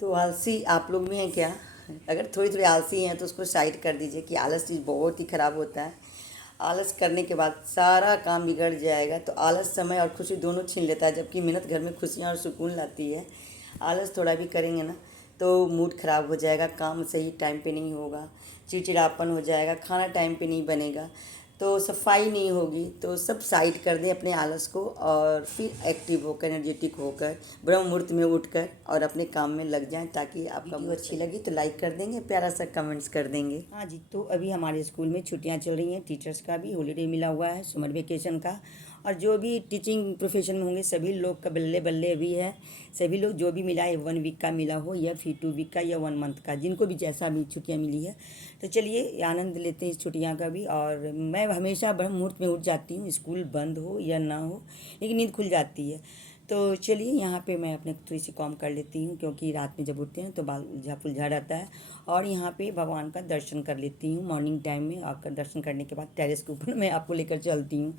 तो आलसी आप लोग में हैं क्या? अगर थोड़ी थोड़ी आलसी हैं तो उसको साइड कर दीजिए कि आलस चीज़ बहुत ही ख़राब होता है। आलस करने के बाद सारा काम बिगड़ जाएगा। तो आलस समय और खुशी दोनों छीन लेता है, जबकि मेहनत घर में खुशियाँ और सुकून लाती है। आलस थोड़ा भी करेंगे ना तो मूड ख़राब हो जाएगा, काम सही टाइम पे नहीं होगा, चिड़चिड़ापन हो जाएगा, खाना टाइम पे नहीं बनेगा, तो सफाई नहीं होगी। तो सब साइड कर दें अपने आलस को और फिर एक्टिव होकर, एनर्जेटिक होकर, ब्रह्म मुहूर्त में उठकर और अपने काम में लग जाएं। ताकि आपका वीडियो अच्छी लगी तो लाइक कर देंगे, प्यारा सा कमेंट्स कर देंगे। हाँ जी, तो अभी हमारे स्कूल में छुट्टियां चल रही हैं, टीचर्स का भी हॉलीडे मिला हुआ है, समर वेकेशन का। और जो भी टीचिंग प्रोफेशन में होंगे सभी लोग का बल्ले बल्ले अभी है। सभी लोग जो भी मिला है 1 वीक का मिला हो या फिर 2 वीक का या 1 मंथ का, जिनको भी जैसा भी छुट्टियाँ मिली है। तो चलिए आनंद लेते हैं इस छुट्टियाँ का भी। और मैं हमेशा ब्रह्म मुहूर्त में उठ जाती हूँ, स्कूल बंद हो या ना हो, लेकिन नींद खुल जाती है। तो चलिए यहाँ पे मैं अपने थोड़ी सी काम कर लेती हूँ, क्योंकि रात में जब उठते हैं तो बाल उलझा फुलझा रहता है। और यहाँ पे भगवान का दर्शन कर लेती हूँ मॉर्निंग टाइम में। आकर दर्शन करने के बाद टेरेस के ऊपर मैं आपको लेकर चलती हूँ।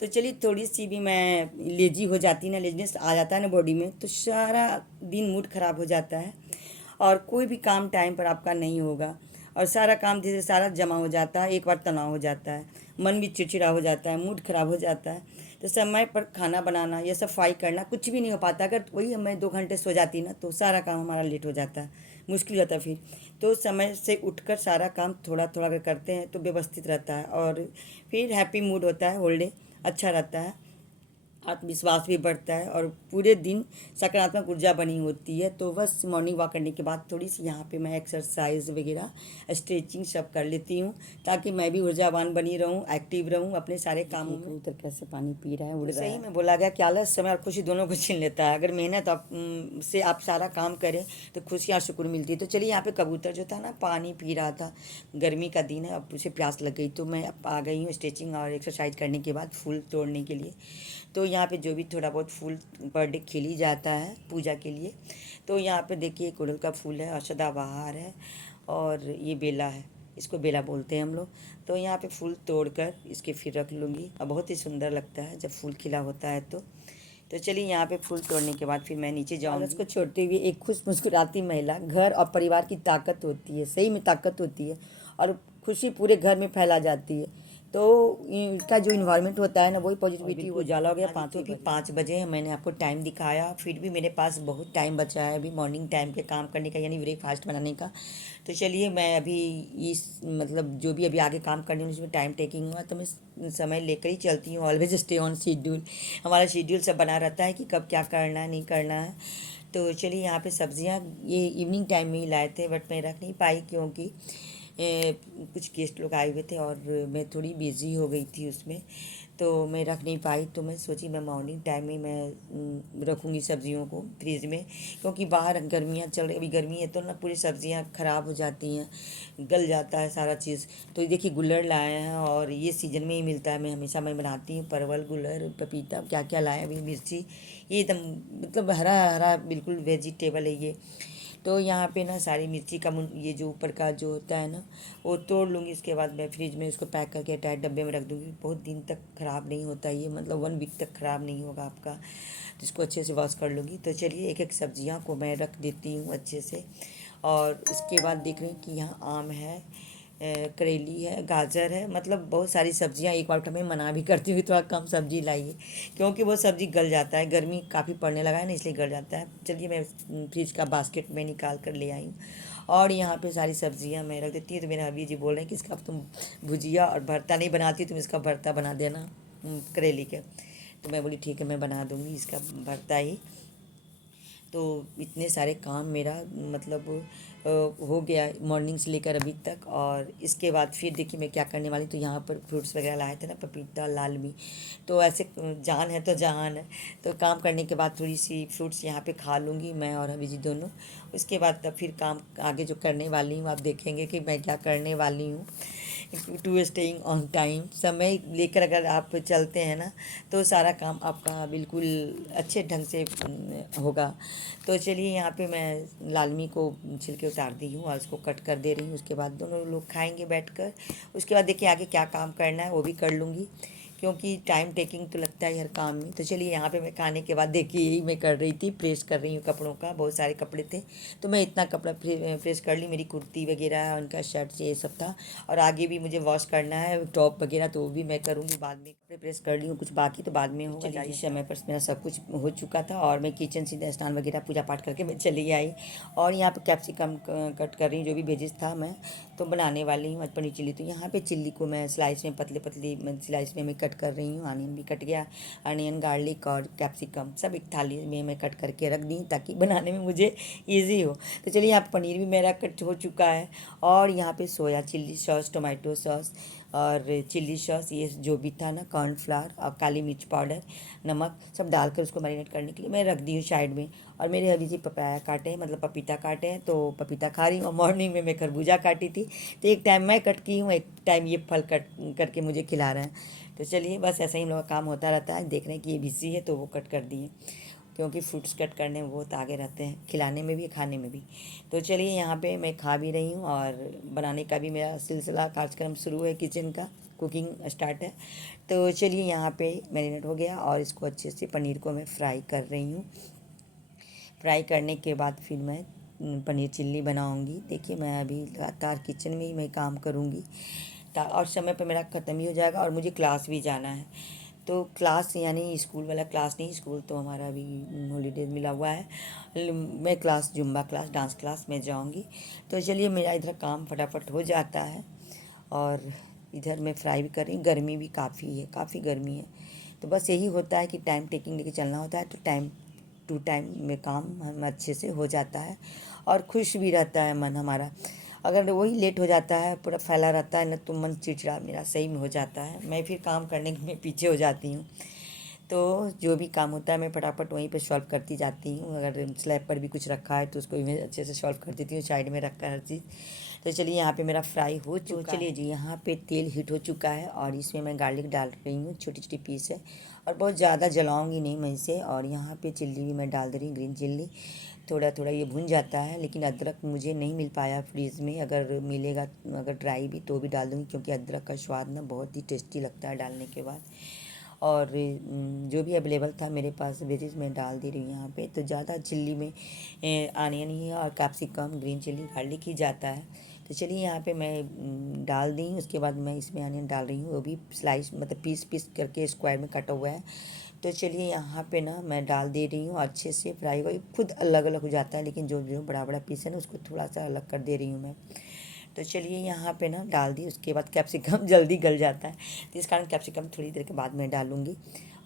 तो चलिए थोड़ी सी भी मैं लेजी हो जाती ना, लेजीनेस आ जाता है ना बॉडी में, तो सारा दिन मूड ख़राब हो जाता है और कोई भी काम टाइम पर आपका नहीं होगा। और सारा काम धीरे सारा जमा हो जाता है, एक बार तनाव हो जाता है, मन भी चिड़चिड़ा हो जाता है, मूड ख़राब हो जाता है। तो समय पर खाना बनाना या सफाई करना कुछ भी नहीं हो पाता। अगर वही मैं 2 घंटे सो जाती ना तो सारा काम हमारा लेट हो जाता है, मुश्किल हो जाता है फिर। तो समय से उठकर सारा काम थोड़ा थोड़ा अगर करते हैं तो व्यवस्थित रहता है और फिर हैप्पी मूड होता है, होल डे अच्छा रहता है, आत्मविश्वास भी बढ़ता है और पूरे दिन सकारात्मक ऊर्जा बनी होती है। तो बस मॉर्निंग वॉक करने के बाद थोड़ी सी यहाँ पे मैं एक्सरसाइज वगैरह, स्ट्रेचिंग सब कर लेती हूँ, ताकि मैं भी ऊर्जावान बनी रहूँ, एक्टिव रहूँ अपने सारे कामों में। कबूतर कैसे पानी पी रहा है, उड़ रहा है। सही में बोला गया कि आलस समय और खुशी दोनों को छीन लेता है। अगर मेहनत से आप सारा काम करें तो खुशियाँ सुकून मिलती है। तो चलिए यहाँ पे कबूतर जो था ना पानी पी रहा था, गर्मी का दिन है, अब उसे प्यास लग गई तो मैं अब आ गई हूँ स्ट्रेचिंग और एक्सरसाइज करने के बाद फूल तोड़ने के लिए। तो यहाँ पे जो भी थोड़ा बहुत फूल पर डे खिल ही जाता है पूजा के लिए। तो यहाँ पे देखिए गुड़हल का फूल है और सदाबहार है और ये बेला है, इसको बेला बोलते हैं हम लोग। तो यहाँ पे फूल तोड़कर इसके फिर रख लूँगी और बहुत ही सुंदर लगता है जब फूल खिला होता है। तो चलिए यहाँ पे फूल तोड़ने के बाद फिर मैं नीचे जाऊँगी। आलस को छोड़ते हुए एक खुश मुस्कुराती महिला घर और परिवार की ताकत होती है, सही में ताकत होती है और खुशी पूरे घर में फैला जाती है। तो इसका जो इन्वायरमेंट होता है ना वही पॉजिटिविटी उजाला हो गया। 5 बजे हैं, मैंने आपको टाइम दिखाया, फिर भी मेरे पास बहुत टाइम बचा है अभी मॉर्निंग टाइम के काम करने का, यानी ब्रेकफास्ट बनाने का। तो चलिए मैं अभी इस मतलब जो भी अभी आगे काम करने में उसमें टाइम टेकिंग हुआ तो मैं समय लेकर ही चलती हूँ। ऑलवेज स्टे ऑन शेड्यूल, हमारा शेड्यूल सब बना रहता है कि कब क्या करना है नहीं करना है। तो चलिए यहाँ पे सब्जियाँ ये इवनिंग टाइम में ही लाए थे, बट मैं रख नहीं पाई क्योंकि कुछ गेस्ट लोग आए हुए थे और मैं थोड़ी बिज़ी हो गई थी उसमें, तो मैं रख नहीं पाई। तो मैं सोची मैं मॉर्निंग टाइम में मैं रखूँगी सब्जियों को फ्रिज में, क्योंकि बाहर गर्मियाँ चल रही, अभी गर्मी है तो ना पूरी सब्जियाँ ख़राब हो जाती हैं, गल जाता है सारा चीज़। तो देखिए गुल्लड़ लाए हैं और ये सीज़न में ही मिलता है, मैं हमेशा मैं बनाती हूँ परवल, गुल्लड़, पपीता, क्या क्या लाए अभी, मिर्ची, ये एकदम मतलब हरा हरा बिल्कुल वेजिटेबल है ये। तो यहाँ पे ना सारी मिर्ची का ये जो ऊपर का जो होता है ना वो तोड़ लूँगी। इसके बाद मैं फ्रिज में इसको पैक करके टाइट डब्बे में रख दूँगी, बहुत दिन तक ख़राब नहीं होता ये, मतलब 1 वीक तक ख़राब नहीं होगा आपका। तो इसको अच्छे से वॉश कर लूँगी। तो चलिए एक एक सब्जियाँ को मैं रख देती हूँ अच्छे से। और इसके बाद देख रही हूँ कि यहाँ आम है, करेली है, गाजर है, मतलब बहुत सारी सब्जियां। एक बार मैं मना भी करती हूँ थोड़ा कम सब्जी लाइए, क्योंकि वो सब्जी गल जाता है, गर्मी काफ़ी पड़ने लगा है ना इसलिए गल जाता है। चलिए मैं फ्रिज का बास्केट में निकाल कर ले आई हूँ और यहाँ पे सारी सब्जियां मैं रख देती हूँ। तो मेरे अभी जी बोल रहे हैं कि इसका तुम भुजिया और भरता नहीं बनाती, तुम इसका भरता बना देना करेली के। तो मैं बोली ठीक है मैं बना दूँगी इसका भरता ही। तो इतने सारे काम मेरा मतलब हो गया मॉर्निंग से लेकर अभी तक। और इसके बाद फिर देखिए मैं क्या करने वाली, तो यहाँ पर फ्रूट्स वगैरह लाए थे ना, पपीता, लालमी, तो ऐसे जान है तो जहान है। तो काम करने के बाद थोड़ी सी फ्रूट्स यहाँ पे खा लूँगी मैं और अभी जी दोनों। उसके बाद तब फिर काम आगे जो करने वाली हूँ आप देखेंगे कि मैं क्या करने वाली हूँ। टू स्टेइंग ऑन टाइम, समय लेकर अगर आप चलते हैं ना तो सारा काम आपका बिल्कुल अच्छे ढंग से होगा। तो चलिए यहाँ पे मैं लालमी को छिलके उतार दी हूँ और उसको कट कर दे रही हूँ। उसके बाद दोनों लोग खाएंगे बैठकर। उसके बाद देखिए आगे क्या काम करना है वो भी कर लूँगी। क्योंकि टाइम टेकिंग तो लगता है हर काम में। तो चलिए यहाँ पे मैं खाने के बाद देखिए यही मैं कर रही थी, प्रेस कर रही हूँ कपड़ों का। बहुत सारे कपड़े थे तो मैं इतना कपड़ा प्रेस कर ली। मेरी कुर्ती वगैरह, उनका शर्ट ये सब था, और आगे भी मुझे वॉश करना है टॉप वगैरह, तो वो भी मैं करूँगी बाद में। कपड़े प्रेस कर ली हूँ, कुछ बाकी तो बाद में होगा। चलिए समय पर मेरा सब कुछ हो चुका था और मैं किचन सीधा स्नान वगैरह पूजा पाठ करके मैं चली आई। और यहाँ पर कैप्सिकम कट कर रही हूँ, जो भी वेजेस था मैं तो बनाने वाली हूँ आज पनीर चिल्ली। तो यहाँ पे चिल्ली को मैं स्लाइस में पतले पतली स्लाइस में मैं कट कर रही हूँ। अनियन भी कट गया, अनियन, गार्लिक और कैप्सिकम सब एक थाली में मैं कट करके रख दी ताकि बनाने में मुझे ईजी हो। तो चलिए यहाँ पनीर भी मेरा कट हो चुका है। और यहाँ पे सोया चिल्ली सॉस, टोमेटो सॉस और चिल्ली सॉस, ये जो भी था ना, कॉर्नफ्लावर और काली मिर्च पाउडर, नमक सब डालकर उसको मैरिनेट करने के लिए मैं रख दी हूँ साइड में। और मेरे अभी जी पपाया काटे हैं, मतलब पपीता काटे हैं, तो पपीता खा रही हूँ। और मॉर्निंग में मैं खरबूजा काटी थी, तो एक टाइम मैं कट की हूँ, एक टाइम ये फल कट करके मुझे खिला रहे हैं। तो चलिए बस ऐसा ही हम लोग का काम होता रहता है। देख रहे हैं कि ये बिजी है तो वो कट कर दिए, क्योंकि फ्रूट्स कट करने में बहुत आगे रहते हैं, खिलाने में भी खाने में भी। तो चलिए यहाँ पे मैं खा भी रही हूँ और बनाने का भी मेरा सिलसिला कार्यक्रम शुरू है, किचन का कुकिंग स्टार्ट है। तो चलिए यहाँ पे मैरिनेट हो गया और इसको अच्छे से पनीर को मैं फ्राई कर रही हूँ। फ्राई करने के बाद फिर मैं पनीर चिल्ली बनाऊंगी। देखिए मैं अभी लगातार किचन में ही मैं काम करूंगी और समय पर मेरा ख़त्म ही हो जाएगा और मुझे क्लास भी जाना है। तो क्लास यानी स्कूल वाला क्लास नहीं, स्कूल तो हमारा अभी हॉलीडेज मिला हुआ है। मैं class, Zumba class, dance class में जाऊंगी। तो चलिए मेरा इधर काम फटाफट हो जाता है और इधर मैं फ्राई भी कर रही हूँ। गर्मी भी काफ़ी है, काफ़ी गर्मी है। तो बस यही होता है कि टाइम टेकिंग लेके चलना होता है, तो टाइम टू टाइम में काम हम अच्छे से हो जाता है और खुश भी रहता है मन हमारा। अगर वही लेट हो जाता है, पूरा फैला रहता है ना, तो मन चिड़चिड़ा मेरा सही में हो जाता है। मैं फिर काम करने में पीछे हो जाती हूँ। तो जो भी काम होता है मैं फटाफट वहीं पे सॉल्व करती जाती हूँ। अगर स्लैब पर भी कुछ रखा है तो उसको भी मैं अच्छे से सॉल्व कर देती हूँ, साइड में रखकर हर चीज़। तो चलिए यहाँ पे मेरा फ्राई हो चुका है। चलिए जी यहाँ पे तेल हीट हो चुका है और इसमें मैं गार्लिक डाल रही हूँ, छोटी छोटी पीस है, और बहुत ज़्यादा जलाऊँगी नहीं मैं इसे। और यहाँ पे चिल्ली भी मैं डाल दे रही हूँ, ग्रीन चिल्ली। थोड़ा थोड़ा ये भुन जाता है, लेकिन अदरक मुझे नहीं मिल पाया फ्रीज़ में, अगर मिलेगा अगर ड्राई भी तो भी डाल दूँगी, क्योंकि अदरक का स्वाद ना बहुत ही टेस्टी लगता है डालने के बाद। और जो भी अवेलेबल था मेरे पास वेजेस मैं डाल दे रही हूँ यहाँ पे। तो ज़्यादा चिल्ली में आनियन ही और कैप्सिकम, ग्रीन चिल्ली, गार्लिक ही जाता है। तो चलिए यहाँ पे मैं डाल दी हूँ। उसके बाद मैं इसमें अनियन डाल रही हूँ, वो भी स्लाइस मतलब पीस पीस करके स्क्वायर में कटा हुआ है। तो चलिए यहाँ पे ना मैं डाल दे रही हूँ, अच्छे से फ्राई हो, खुद अलग अलग हो जाता है, लेकिन जो जो बड़ा बड़ा पीस है ना उसको थोड़ा सा अलग कर दे रही हूँ मैं। तो चलिए यहाँ पे ना डाल दी। उसके बाद कैप्सिकम जल्दी गल जाता है, तो इस कारण कैप्सिकम थोड़ी देर के बाद मैं डालूँगी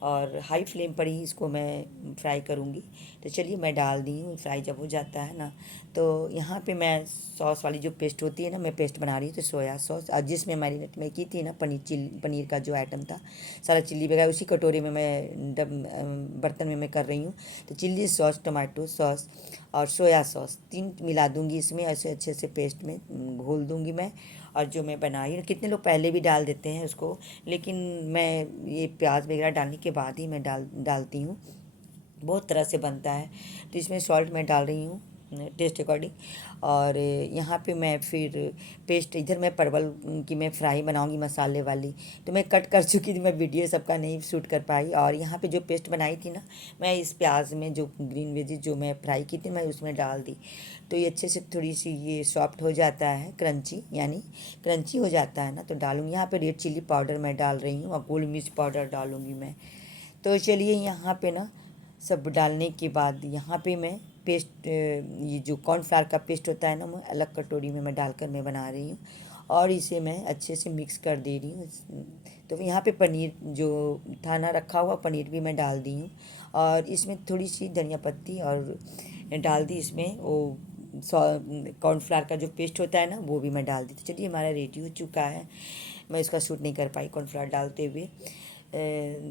और हाई फ्लेम पर ही इसको मैं फ्राई करूँगी। तो चलिए मैं डाल दी हूँ। फ्राई जब हो जाता है ना, तो यहाँ पे मैं सॉस वाली जो पेस्ट होती है ना, मैं पेस्ट बना रही हूँ। तो सोया सॉस, और जिसमें मैरिनेट में की थी ना पनीर का जो आइटम था, सारा चिल्ली वगैरह उसी कटोरे में मैं बर्तन में मैं कर रही हूँ। तो चिल्ली सॉस, टमाटो सॉस और सोया सॉस तीन मिला दूँगी इसमें, ऐसे अच्छे से पेस्ट में घोल दूँगी मैं। और जो मैं बनाई, कितने लोग पहले भी डाल देते हैं उसको, लेकिन मैं ये प्याज वगैरह डालने के बाद ही मैं डालती हूँ। बहुत तरह से बनता है। तो इसमें सॉल्ट मैं डाल रही हूँ टेस्ट अकॉर्डिंग। और यहाँ पे मैं फिर पेस्ट, इधर मैं परवल की मैं फ्राई बनाऊँगी मसाले वाली, तो मैं कट कर चुकी थी, मैं वीडियो सबका नहीं शूट कर पाई। और यहाँ पे जो पेस्ट बनाई थी ना, मैं इस प्याज में जो ग्रीन वेजिस जो मैं फ्राई की थी मैं उसमें डाल दी। तो ये अच्छे से थोड़ी सी ये सॉफ्ट हो जाता है, क्रंची यानी क्रंची हो जाता है ना, तो डालूँगी। यहाँ पे रेड चिल्ली पाउडर मैं डाल रही हूँ और गोल मिर्च पाउडर डालूँगी मैं। तो चलिए यहाँ पे ना सब डालने के बाद यहाँ पे मैं पेस्ट, ये जो कॉर्नफ्लावर का पेस्ट होता है ना, मैं अलग कटोरी में मैं डालकर मैं बना रही हूँ और इसे मैं अच्छे से मिक्स कर दे रही हूँ। तो यहाँ पे पनीर जो था ना रखा हुआ, पनीर भी मैं डाल दी हूँ और इसमें थोड़ी सी धनिया पत्ती और डाल दी इसमें वो कॉर्नफ्लावर का जो पेस्ट होता है ना वो भी मैं डाल दी। तो चलिए हमारा रेडी हो चुका है। मैं इसका शूट नहीं कर पाई कॉर्नफ्लावर डालते हुए,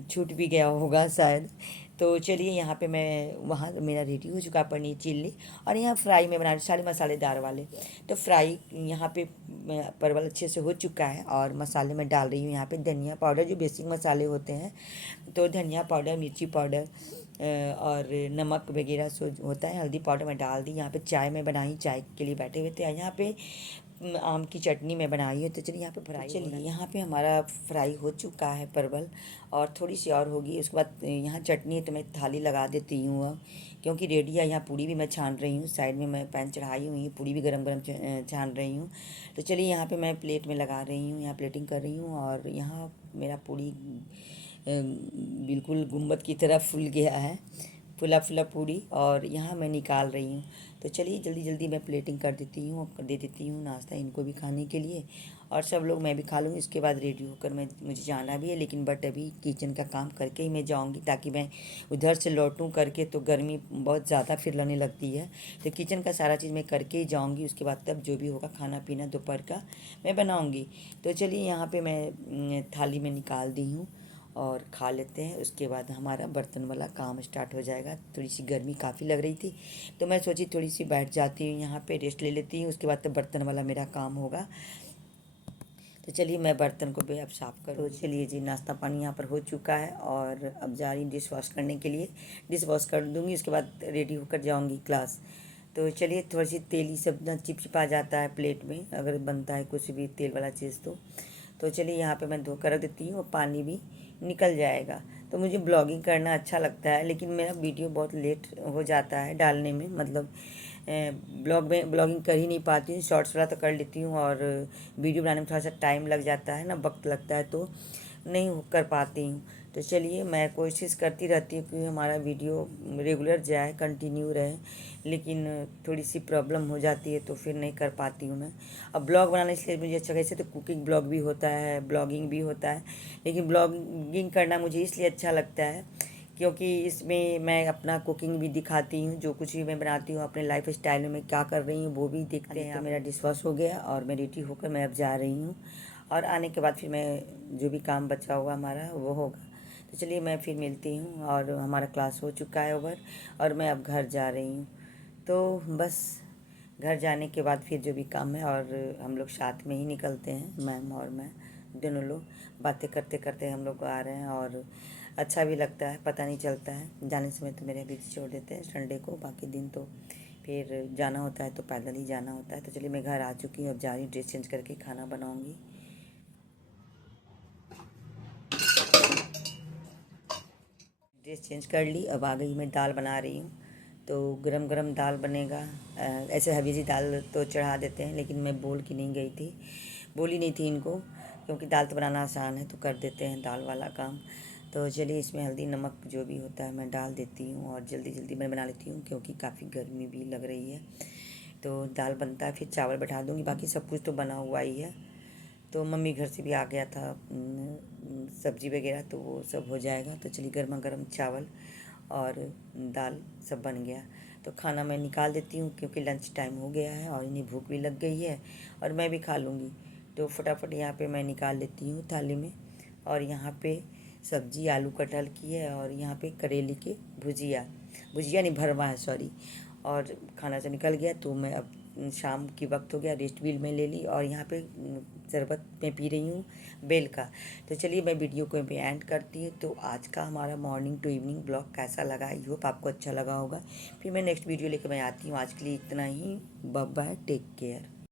छूट भी गया होगा शायद। तो चलिए यहाँ पे मैं, वहाँ मेरा रेडी हो चुका पनीर चिल्ली। और यहाँ फ्राई में बना रही सारे मसालेदार वाले। तो फ्राई यहाँ पे परवल अच्छे से हो चुका है और मसाले में डाल रही हूँ यहाँ पे धनिया पाउडर, जो बेसिक मसाले होते हैं। तो धनिया पाउडर, मिर्ची पाउडर, और नमक वगैरह सो होता है, हल्दी पाउडर मैं डाल दी। यहाँ पे चाय मैं बनाई, चाय के लिए बैठे हुए थे। यहाँ पे आम की चटनी मैं बनाई है। तो चलिए यहाँ पे फ्राई, चलिए यहाँ पे हमारा फ्राई हो चुका है परवल, और थोड़ी सी और होगी। उसके बाद यहाँ चटनी है तो मैं थाली लगा देती हूँ अब, क्योंकि रेडी है। यहाँ पूड़ी भी मैं छान रही हूँ, साइड में मैं पैन चढ़ाई हुई हूँ, पूड़ी भी गरम गरम छान रही हूँ। तो चलिए यहाँ पे मैं प्लेट में लगा रही हूँ, यहाँ प्लेटिंग कर रही हूँ। और यहाँ मेरा पूड़ी बिल्कुल गुम्बद की तरह फूल गया है, फुला फुला पूड़ी, और यहाँ मैं निकाल रही हूँ। तो चलिए जल्दी जल्दी मैं प्लेटिंग कर देती हूँ, दे देती हूँ नाश्ता इनको भी खाने के लिए, और सब लोग, मैं भी खा लूँगी। इसके बाद रेडी होकर मुझे जाना भी है, लेकिन बट अभी किचन का काम करके ही मैं जाऊँगी, ताकि मैं उधर से लौटूँ करके, तो गर्मी बहुत ज़्यादा फिर लगने लगती है। तो किचन का सारा चीज़ मैं करके ही जाऊँगी, उसके बाद तब जो भी होगा खाना पीना दोपहर का मैं बनाऊँगी। तो चलिए यहाँ पर मैं थाली में निकाल दी हूँ और खा लेते हैं। उसके बाद हमारा बर्तन वाला काम स्टार्ट हो जाएगा। थोड़ी सी गर्मी काफ़ी लग रही थी, तो मैं सोची थोड़ी सी बैठ जाती हूँ यहाँ पे, रेस्ट ले लेती हूँ। उसके बाद तो बर्तन वाला मेरा काम होगा। तो चलिए मैं बर्तन को भी अब साफ़ करूँ। तो चलिए जी, नाश्ता पानी यहाँ पर हो चुका है, और अब जा रही डिश वॉश करने के लिए। डिश वॉश कर दूँगी, उसके बाद रेडी होकर जाऊँगी क्लास। तो चलिए, थोड़ी सी तेली सब ना चिपचिपा जाता है प्लेट में, अगर बनता है कुछ भी तेल वाला चीज़ तो चलिए यहाँ पे मैं धोकर रख देती हूँ, और पानी भी निकल जाएगा। तो मुझे ब्लॉगिंग करना अच्छा लगता है, लेकिन मेरा वीडियो बहुत लेट हो जाता है डालने में, मतलब ब्लॉगिंग कर ही नहीं पाती हूँ। शॉर्ट्स वाला तो कर लेती हूँ, और वीडियो बनाने में थोड़ा सा टाइम लग जाता है ना, वक्त लगता है, तो नहीं कर पाती हूँ। तो चलिए मैं कोशिश करती रहती हूँ कि हमारा वीडियो रेगुलर जाए, कंटिन्यू रहे, लेकिन थोड़ी सी प्रॉब्लम हो जाती है, तो फिर नहीं कर पाती हूँ मैं। अब ब्लॉग बनाने इसलिए मुझे अच्छा, कैसे तो कुकिंग ब्लॉग भी होता है, ब्लॉगिंग भी होता है, लेकिन ब्लॉगिंग करना मुझे इसलिए अच्छा लगता है क्योंकि इसमें मैं अपना कुकिंग भी दिखाती हूँ, जो कुछ भी मैं बनाती हूँ अपने लाइफ स्टाइल में मैं क्या कर रही हूँ वो भी देखते हैं। तो मेरा डिश वॉश हो गया, और मैं रेडी होकर मैं अब जा रही हूँ, और आने के बाद फिर मैं जो भी काम बचा हुआ हमारा वो होगा। तो चलिए मैं फिर मिलती हूँ, और हमारा क्लास हो चुका है ओवर, और मैं अब घर जा रही हूँ। तो बस घर जाने के बाद फिर जो भी काम है, और हम लोग साथ में ही निकलते हैं, मैम और मैं दोनों लोग बातें करते करते हम लोग आ रहे हैं, और अच्छा भी लगता है, पता नहीं चलता है। जाने समय तो मेरे बीच छोड़ देते हैं संडे को, बाकी दिन तो फिर जाना होता है तो पैदल ही जाना होता है। तो चलिए मैं घर आ चुकी हूँ, अब जा रही हूँ ड्रेस चेंज करके खाना बनाऊँगी। ड्रेस चेंज कर ली, अब आ गई मैं दाल बना रही हूँ। तो गरम गरम दाल बनेगा। ऐसे हरी सी दाल तो चढ़ा देते हैं, लेकिन मैं बोल के नहीं गई थी, बोली नहीं थी इनको, क्योंकि दाल तो बनाना आसान है, तो कर देते हैं दाल वाला काम। तो चलिए इसमें हल्दी नमक जो भी होता है मैं डाल देती हूँ, और जल्दी जल्दी मैं बना लेती हूँ, क्योंकि काफ़ी गर्मी भी लग रही है। तो दाल बनता है, फिर चावल बैठा दूँगी, बाकी सब कुछ तो बना हुआ ही है। तो मम्मी घर से भी आ गया था सब्जी वगैरह, तो वो सब हो जाएगा। तो चलिए गर्मा गर्म चावल और दाल सब बन गया। तो खाना मैं निकाल देती हूँ, क्योंकि लंच टाइम हो गया है, और इन्हें भूख भी लग गई है, और मैं भी खा लूँगी। तो फटाफट यहाँ पे मैं निकाल लेती हूँ थाली में। और यहाँ पे सब्जी आलू कटहल की है, और यहाँ पे करेले की भुजिया, भुजिया नहीं भरवा है, सॉरी। और खाना से निकल गया, तो मैं अब शाम की वक्त हो गया, रेस्ट भी मैं ले ली, और यहाँ पे शरबत मैं पी रही हूँ बेल का। तो चलिए मैं वीडियो को भी एंड करती हूँ। तो आज का हमारा मॉर्निंग टू इवनिंग ब्लॉग कैसा लगा, आई होप आपको अच्छा लगा होगा। फिर मैं नेक्स्ट वीडियो लेकर मैं आती हूँ। आज के लिए इतना ही, बाय बाय, टेक केयर।